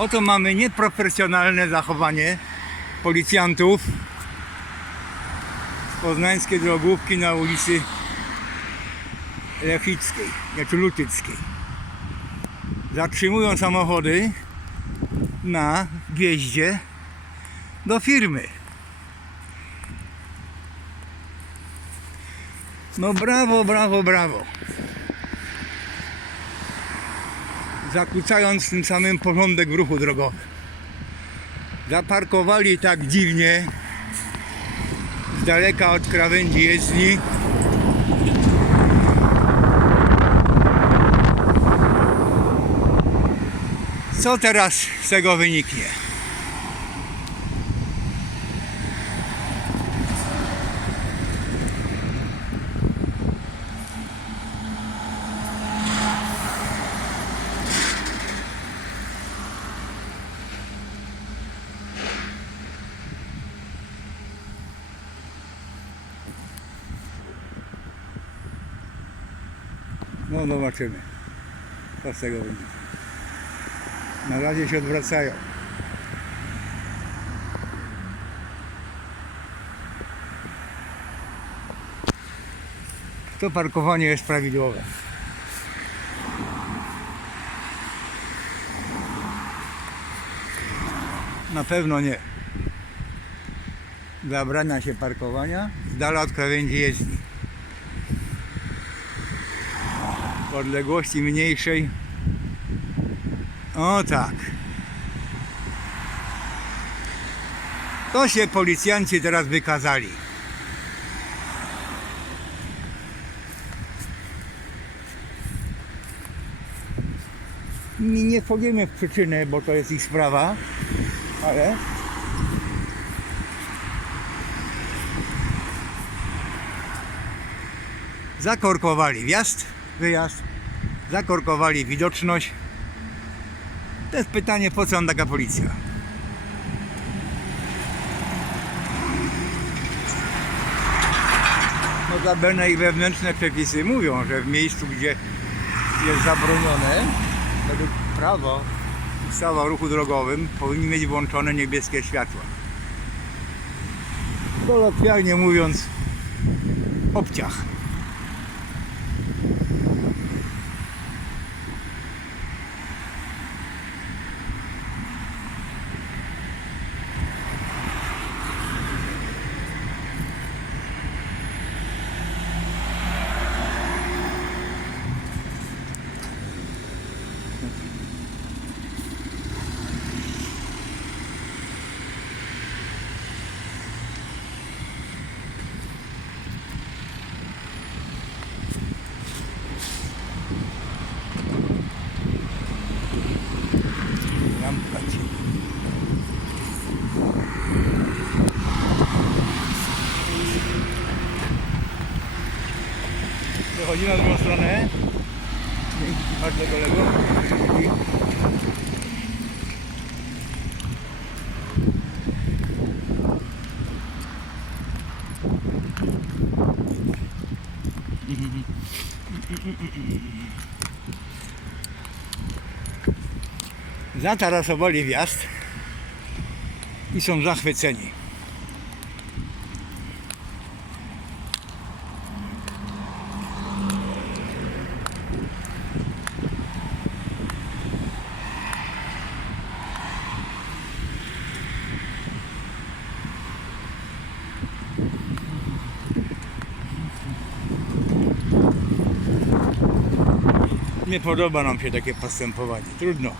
Oto mamy nieprofesjonalne zachowanie policjantów z poznańskiej drogówki na ulicy Lechickiej, znaczy Lutyckiej. Zatrzymują samochody na wjeździe do firmy. No brawo, brawo, brawo. Zakłócając tym samym porządek w ruchu drogowym. Zaparkowali tak dziwnie z daleka od krawędzi jezdni. Co teraz z tego wyniknie? No zobaczymy. Co z tego będzie. Na razie się odwracają. To parkowanie jest prawidłowe. Na pewno nie. Zabrania się parkowania z dala od krawędzi jezdni. Odległości mniejszej o tak. To się policjanci teraz wykazali. Nie, nie wchodzimy w przyczynę, bo to jest ich sprawa, ale zakorkowali wjazd, wyjazd, zakorkowali widoczność. To jest pytanie, po co nam taka policja? Notabene i wewnętrzne przepisy mówią, że w miejscu, gdzie jest zabronione, według prawa, ustawa o ruchu drogowym, powinni mieć włączone niebieskie światła. Kolokwialnie mówiąc, obciach. Przechodzimy na drugą stronę. Kolego. Zatarasowali wjazd i są zachwyceni. Nie podoba nam się takie postępowanie. Trudno.